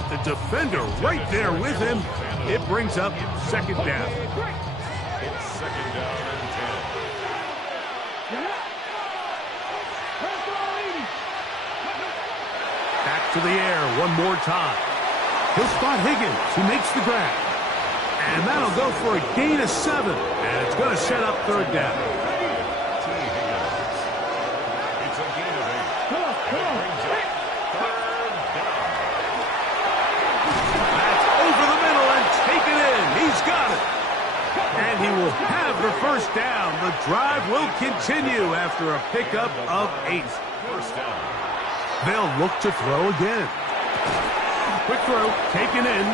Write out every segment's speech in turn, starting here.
complete. The defender right there with him. It brings up second down. It's second down and 10. Back to the air one more time. He'll spot Higgins, who makes the grab. And that'll go for a gain of 7. And it's going to set up third down. It's a gain of 8. Come on. Third down. That's over the middle and taken in. He's got it. And he will have the first down. The drive will continue after a pickup of 8. First down. They'll look to throw again. Quick throw, taken in.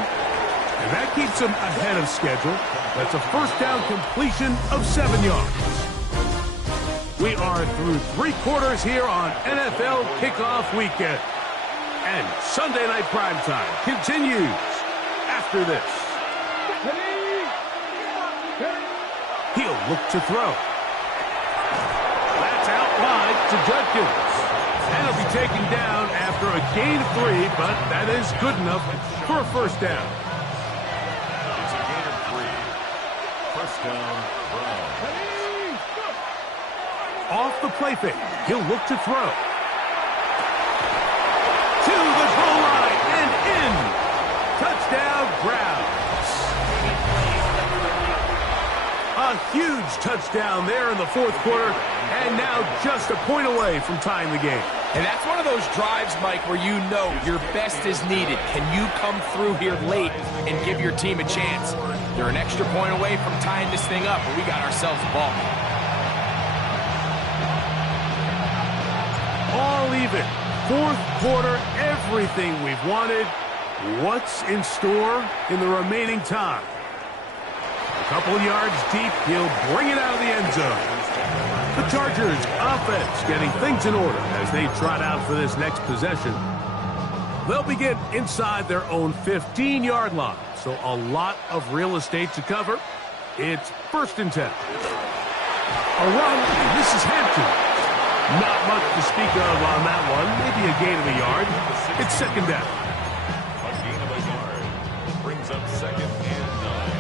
And that keeps him ahead of schedule. That's a first down completion of 7 yards. We are through 3 quarters here on NFL Kickoff Weekend. And Sunday Night Primetime continues after this. He'll look to throw. That's out wide to Judkins. And he'll be taken down after a gain of 3, but that is good enough for a first down. It's a gain of 3. First down, Browns. Off the play fake, he'll look to throw. To the goal line and in. Touchdown, Browns. A huge touchdown there in the fourth quarter, and now just a point away from tying the game. And that's one of those drives, Mike, where you know your best is needed. Can you come through here late and give your team a chance? They're an extra point away from tying this thing up, but we got ourselves a ball. All even. Fourth quarter, everything we've wanted. What's in store in the remaining time? A couple yards deep, he'll bring it out of the end zone. The Chargers offense getting things in order as they trot out for this next possession. They'll begin inside their own 15-yard line, so a lot of real estate to cover. It's first and 10. A run, this is Hampton. Not much to speak of on that one, maybe a gain of a yard. It's second down. A gain of a yard brings up second and 9.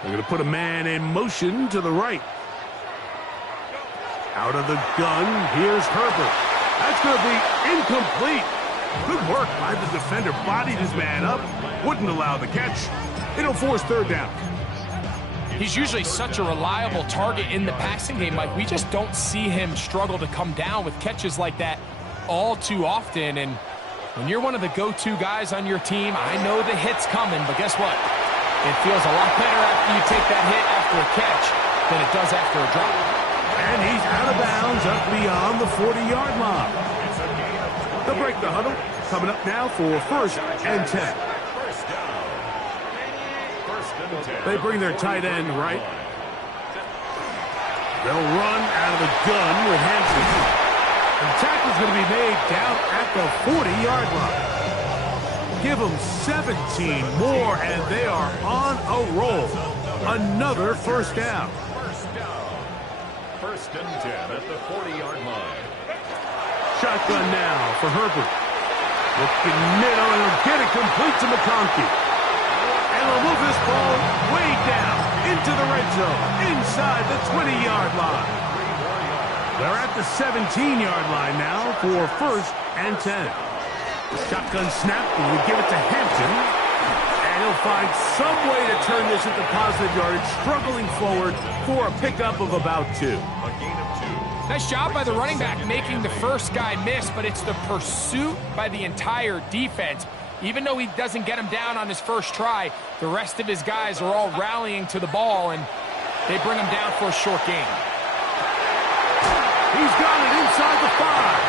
They're going to put a man in motion to the right. Out of the gun, here's Herbert. That's going to be incomplete. Good work by the defender. Bodied his man up. Wouldn't allow the catch. It'll force third down. He's usually such a reliable target in the passing game. Like, we just don't see him struggle to come down with catches like that all too often. And when you're one of the go-to guys on your team, I know the hit's coming, but guess what? It feels a lot better after you take that hit after a catch than it does after a drop. And he's out of bounds up beyond the 40-yard line. They'll break the huddle. Coming up now for first and 10. They bring their tight end right. They'll run out of the gun with Hampton. The tackle's going to be made down at the 40-yard line. Give them 17 more, and they are on a roll. Another first down. First and 10 at the 40-yard line. Shotgun now for Herbert. Looking middle, and he'll get it complete to McConkey. And they'll move this ball way down into the red zone, inside the 20-yard line. They're at the 17-yard line now for first and 10. Shotgun snap, and we give it to Hampton. And he'll find some way to turn this into positive yardage, struggling forward for a pickup of about 2. A gain of 2. Nice job by the running back making the first guy miss, but it's the pursuit by the entire defense. Even though he doesn't get him down on his first try, the rest of his guys are all rallying to the ball, and they bring him down for a short gain. He's got it inside the 5.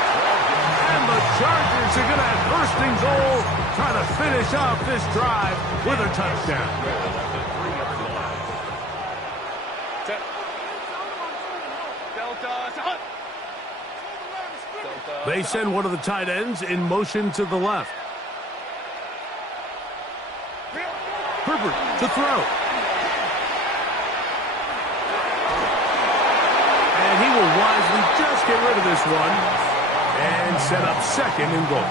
And the Chargers are going to have first and goal, trying to finish off this drive with a touchdown. They send one of the tight ends in motion to the left. Herbert to throw. just get rid of this one and set up second and goal.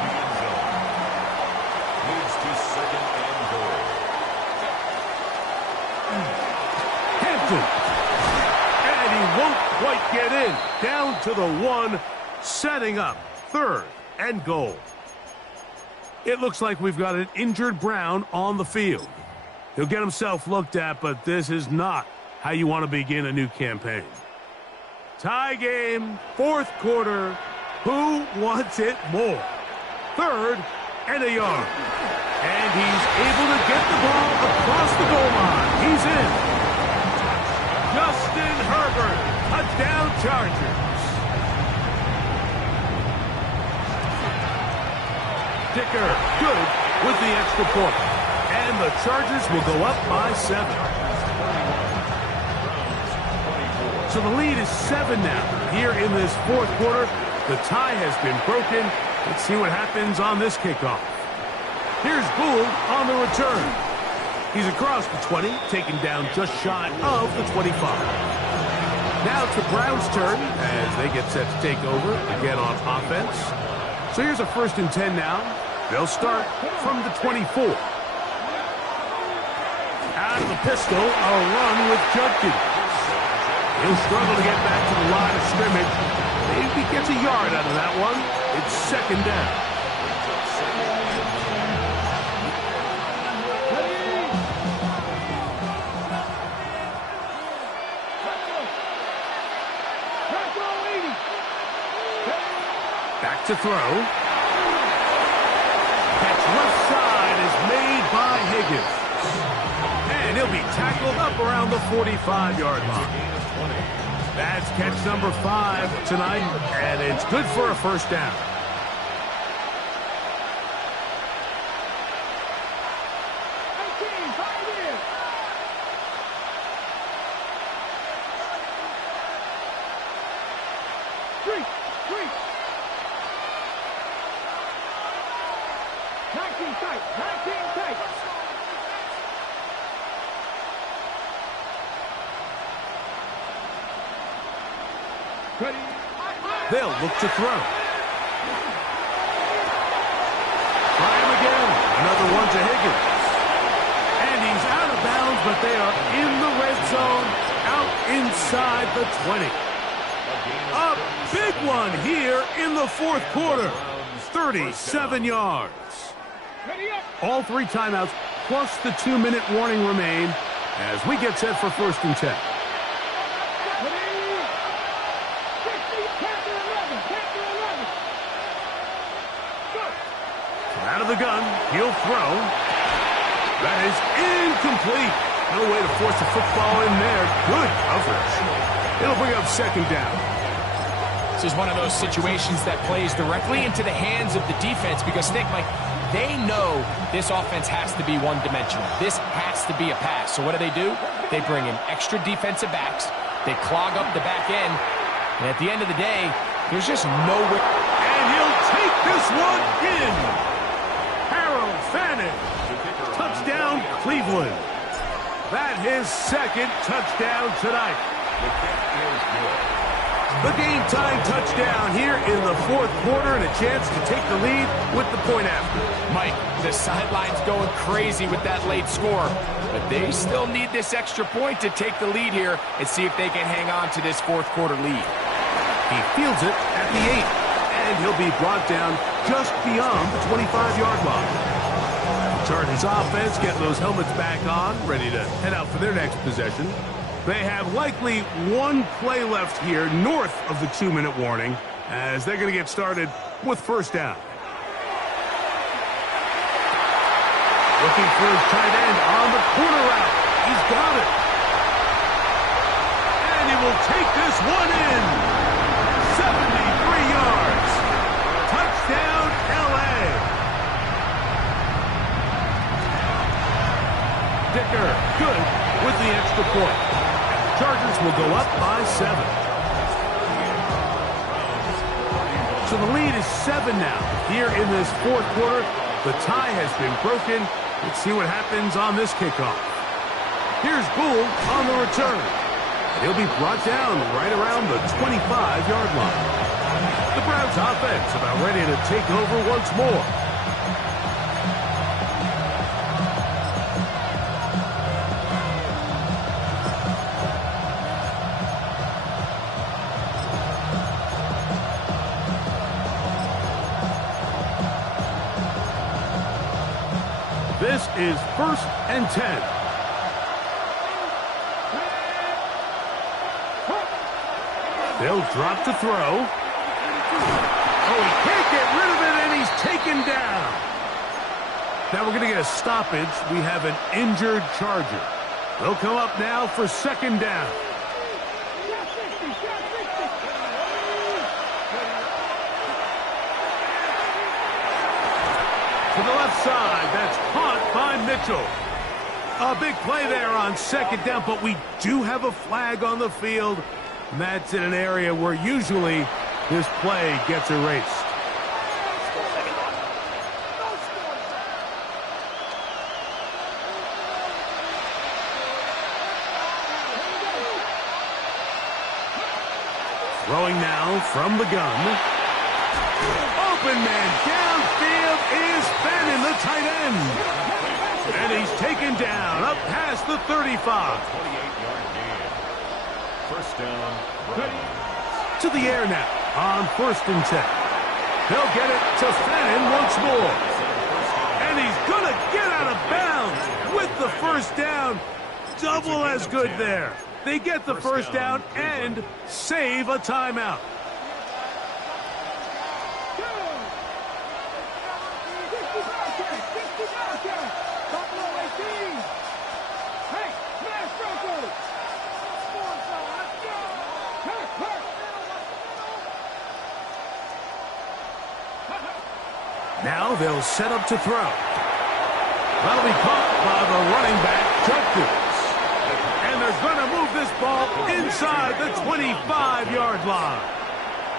Moves to second and goal. Hampton. And he won't quite get in. Down to the 1, setting up third and goal. It looks like we've got an injured Brown on the field. He'll get himself looked at, but this is not how you want to begin a new campaign. Tie game, fourth quarter. Who wants it more? Third and a yard. And he's able to get the ball across the goal line. He's in. Justin Herbert, touchdown Chargers. Dicker, good with the extra point. And the Chargers will go up by 7. So the lead is 7 now. Here in this fourth quarter, the tie has been broken. Let's see what happens on this kickoff. Here's Gould on the return. He's across the 20, taken down just shy of the 25. Now it's the Browns' turn as they get set to take over again on offense. So here's a 1st and 10 now. They'll start from the 24. Out of the pistol, a run with Judkins. He'll struggle to get back to the line of scrimmage. Maybe gets a yard out of that one. It's second down. Back to throw. Catch left side is made by Higgins. And he'll be tackled up around the 45-yard line. That's catch number 5 tonight, and it's good for a first down. They'll look to throw. Try him again. Another one to Higgins. And he's out of bounds, but they are in the red zone, out inside the 20. A big one here in the fourth quarter. 37 yards. All 3 timeouts plus the 2-minute warning remain as we get set for 1st and 10. Out of the gun, he'll throw. That is incomplete. No way to force a football in there. Good coverage. It'll bring up second down. This is one of those situations that plays directly into the hands of the defense because, think, Mike, they know this offense has to be one-dimensional. This has to be a pass. So what do? They bring in extra defensive backs. They clog up the back end. And at the end of the day, there's just no way. And he'll take this one in. Fannin. Touchdown, Cleveland. That his second touchdown tonight. The game-tying touchdown here in the fourth quarter and a chance to take the lead with the point after. Mike, the sideline's going crazy with that late score, but they still need this extra point to take the lead here and see if they can hang on to this fourth quarter lead. He fields it at the 8, and he'll be brought down just beyond the 25-yard line. Chargers offense getting those helmets back on, ready to head out for their next possession. They have likely 1 play left here north of the 2-minute warning as they're going to get started with first down. Looking for his tight end on the corner route. He's got it. And he will take this one in. 73 yards. Touchdown, L.A. Dicker, good with the extra point. And the Chargers will go up by 7. So the lead is 7 now. Here in this fourth quarter, the tie has been broken. Let's see what happens on this kickoff. Here's Gould on the return. He'll be brought down right around the 25-yard line. The Browns offense about ready to take over once more. This is 1st and 10. They'll drop to throw. Oh, he can't get rid of it, and he's taken down. Now we're going to get a stoppage. We have an injured Charger. They'll come up now for 2nd down. To the left side, that's caught by Mitchell. A big play there on 2nd down, but we do have a flag on the field. And that's in an area where usually this play gets erased. Throwing now from the gun. Open man downfield is Fannin, the tight end. And he's taken down up past the 35. 28-yard gain. 1st down. To the air now on 1st and 10. They'll get it to Fannin once more. And he's going to get out of bounds with the 1st down. Double as good there. They get the 1st down and save a timeout. Now they'll set up to throw. That'll be caught by the running back, Judkins. And they're going to move this ball inside the 25-yard line.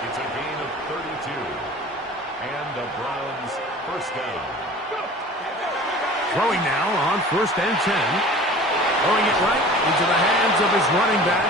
It's a gain of 32. And the Browns 1st down. Throwing now on 1st and 10. Throwing it right into the hands of his running back.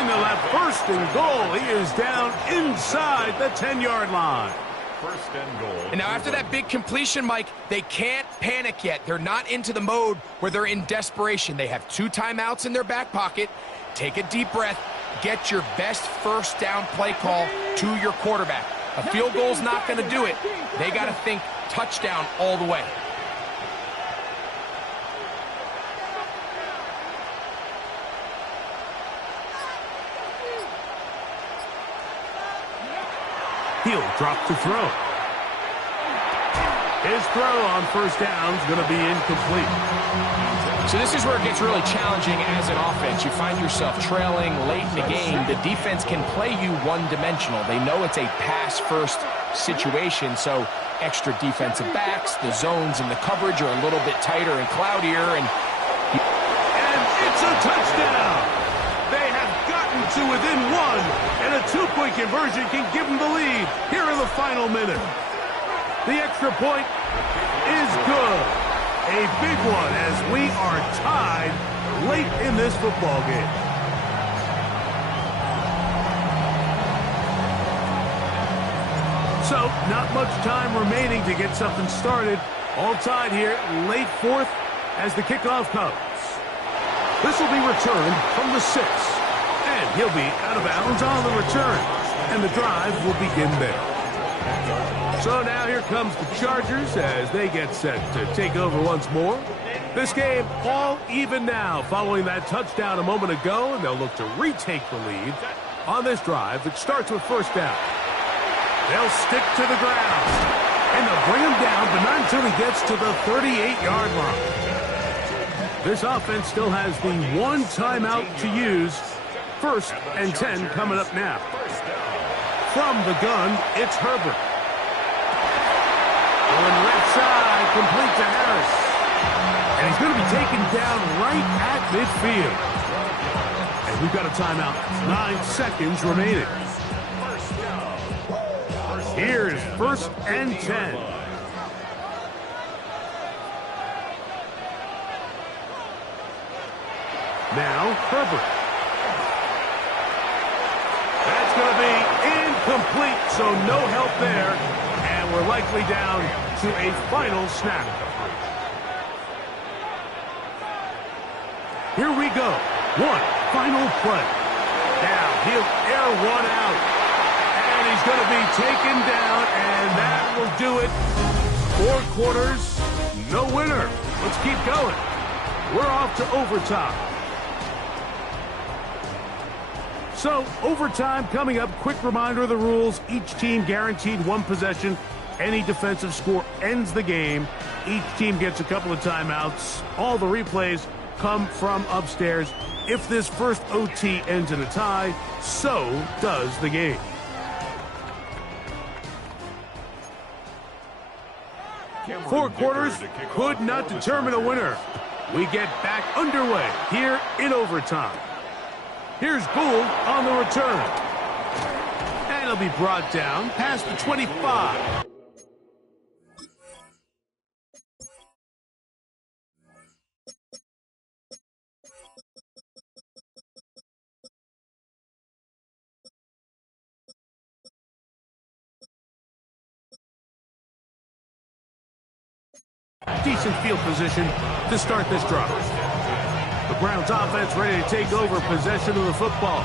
And they'll have 1st and goal. He is down inside the 10-yard line. 1st and goal. And now after that big completion, Mike, they can't panic yet. They're not into the mode where they're in desperation. They have 2 timeouts in their back pocket. Take a deep breath. Get your best 1st down play call to your quarterback. A field goal's not going to do it. They got to think touchdown all the way. He'll drop to throw. His throw on 1st down is going to be incomplete. So this is where it gets really challenging as an offense. You find yourself trailing late in the game. The defense can play you one-dimensional. They know it's a pass-first situation, so extra defensive backs, the zones and the coverage are a little bit tighter and cloudier. And it's a touchdown. They have gotten to within 1, and a 2-point conversion can give them the lead here in the final minute. The extra point is good. A big one as we are tied late in this football game. So, not much time remaining to get something started. All tied here, late 4th as the kickoff comes. This will be returned from the 6. And he'll be out of bounds on the return. And the drive will begin there. So now here comes the Chargers as they get set to take over once more. This game all even now following that touchdown a moment ago, and they'll look to retake the lead on this drive that starts with 1st down. They'll stick to the ground, and they'll bring him down, but not until he gets to the 38-yard line. This offense still has the 1 timeout to use. 1st and 10 coming up now. From the gun, it's Herbert. On left side, complete to Harris. And he's going to be taken down right at midfield. And we've got a timeout. 9 seconds remaining. Here's 1st and 10. Now, Herbert. That's going to be incomplete, so no help there. And we're likely down to a final snap. Here we go. One final play. Now he'll air one out. And he's going to be taken down, and that will do it. 4 quarters, no winner. Let's keep going. We're off to overtime. So, overtime coming up. Quick reminder of the rules. Each team guaranteed 1 possession. Any defensive score ends the game. Each team gets a couple of timeouts. All the replays come from upstairs. If this first OT ends in a tie, so does the game. Four quarters could not determine a winner. We get back underway here in overtime. Here's Gould on the return. And he'll be brought down past the 25. Decent field position to start this drive. The Browns offense ready to take over possession of the football.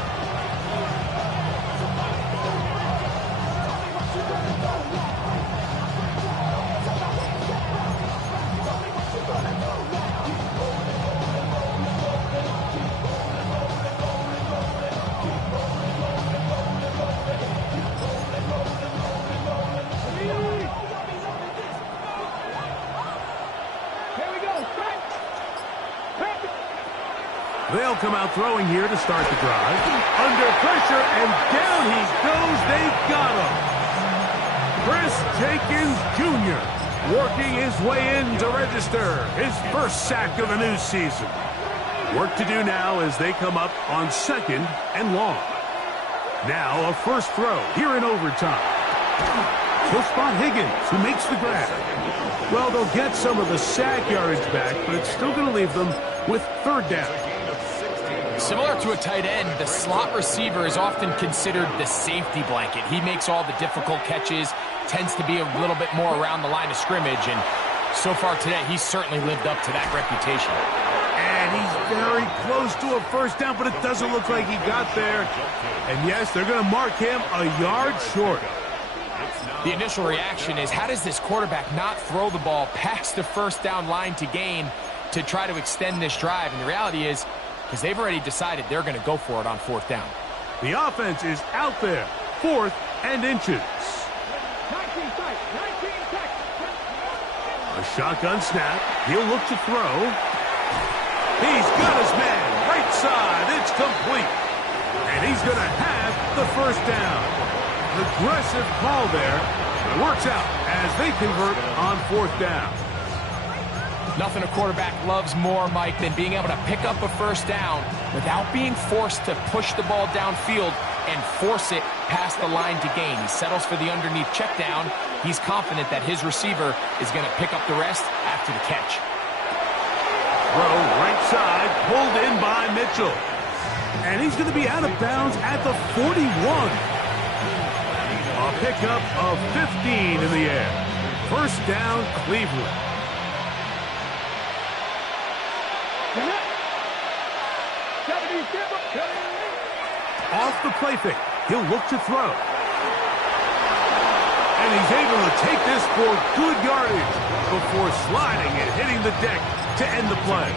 They'll come out throwing here to start the drive. Under pressure, and down he goes. They've got him. Chris Jenkins Jr. working his way in to register his first sack of the new season. Work to do now as they come up on 2nd and long. Now a first throw here in overtime. He'll spot Higgins, who makes the grab. Well, they'll get some of the sack yardage back, but it's still going to leave them with 3rd down. Similar to a tight end, the slot receiver is often considered the safety blanket. He makes all the difficult catches, tends to be a little bit more around the line of scrimmage, and so far today, he's certainly lived up to that reputation. And he's very close to a first down, but it doesn't look like he got there. And yes, they're going to mark him a yard short. The initial reaction is, how does this quarterback not throw the ball past the first down line to gain to try to extend this drive? And the reality is, because they've already decided they're going to go for it on 4th down. The offense is out there, 4th and inches. A shotgun snap. He'll look to throw. He's got his man right side. It's complete. And he's going to have the first down. An aggressive call there. It works out as they convert on 4th down. Nothing a quarterback loves more, Mike, than being able to pick up a first down without being forced to push the ball downfield and force it past the line to gain. He settles for the underneath check down. He's confident that his receiver is going to pick up the rest after the catch. Throw right side, pulled in by Mitchell. And he's going to be out of bounds at the 41. A pickup of 15 in the air. First down, Cleveland. Off the play fake, he'll look to throw. And he's able to take this for good yardage before sliding and hitting the deck to end the play.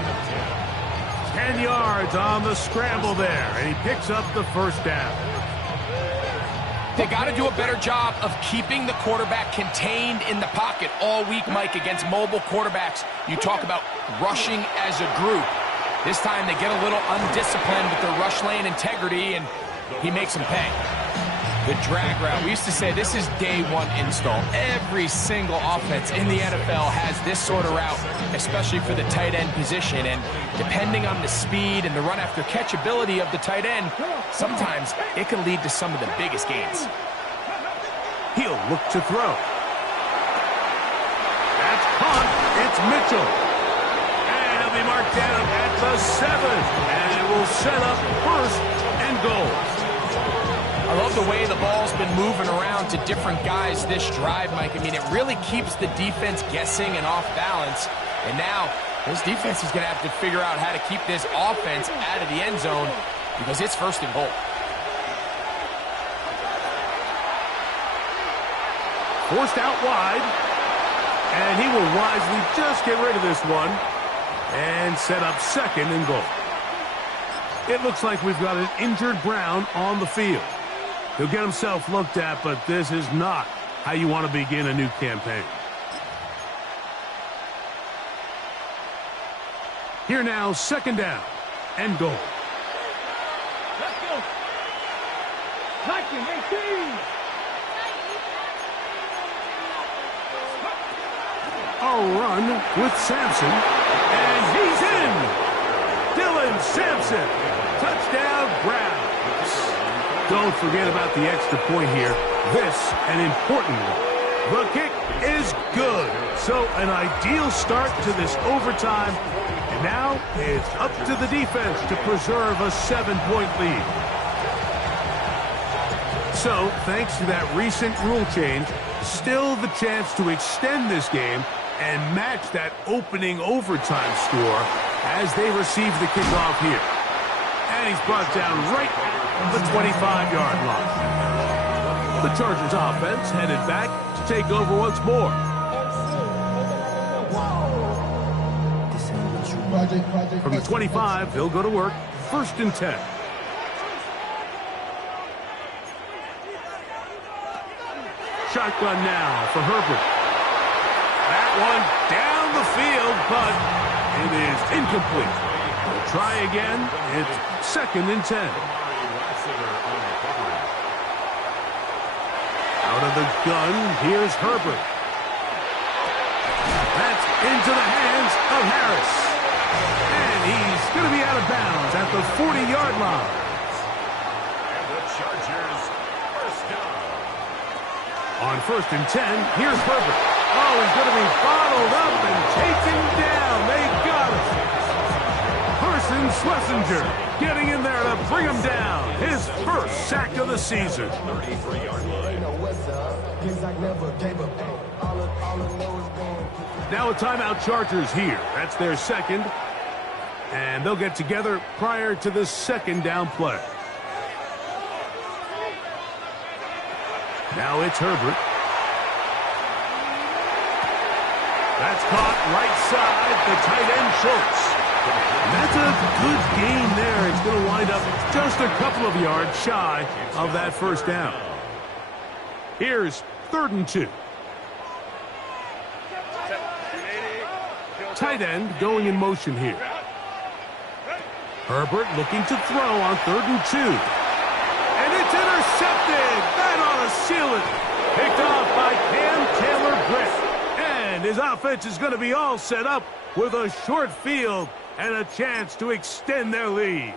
10 yards on the scramble there, and he picks up the first down. They got to do a better job of keeping the quarterback contained in the pocket all week, Mike, against mobile quarterbacks. You talk about rushing as a group. This time they get a little undisciplined with their rush lane integrity, and he makes them pay. The drag route. We used to say this is day one install. Every single offense in the NFL has this sort of route, especially for the tight end position. And depending on the speed and the run after catch ability of the tight end, sometimes it can lead to some of the biggest gains. He'll look to throw. That's caught. It's Mitchell. And he'll be marked down at the 7. And it will set up 1st and goal. I love the way the ball's been moving around to different guys this drive, Mike. I mean, it really keeps the defense guessing and off balance. And now this defense is going to have to figure out how to keep this offense out of the end zone because it's first and goal. Forced out wide. And he will wisely just get rid of this one and set up second and goal. It looks like we've got an injured Brown on the field. He'll get himself looked at, but this is not how you want to begin a new campaign. Here now, second down and goal. Let's go. Second, 18. A run with Sampson, and he's in. Dylan Sampson, touchdown Browns. Don't forget about the extra point here. This, an important one. The kick is good. So an ideal start to this overtime. And now it's up to the defense to preserve a 7-point lead. So, thanks to that recent rule change, still the chance to extend this game and match that opening overtime score as they receive the kickoff here. And he's brought down right at the 25-yard line. The Chargers offense headed back to take over once more. From the 25, they'll go to work. First and 10. Shotgun now for Herbert. That one down the field, but it is incomplete. We'll try again. It's second and 10. Out of the gun, here's Herbert. That's into the hands of Harris. And he's going to be out of bounds at the 40-yard line. And the Chargers first down. On first and 10, here's Herbert. Oh, he's going to be bottled up and taken down. They got him. Carson Schlesinger getting in there to bring him down. His first sack of the season. 33-yard line. Now a timeout Chargers here. That's their second. And they'll get together prior to the second down play. Now it's Herbert. That's caught right side, the tight end Schultz. And that's a good gain there. It's going to wind up just a couple of yards shy of that first down. Here's third and 2. Tight end going in motion here. Herbert looking to throw on third and 2. And it's intercepted. That ought to seal it. Picked off by Cam Taylor-Britt. And his offense is going to be all set up with a short field and a chance to extend their lead.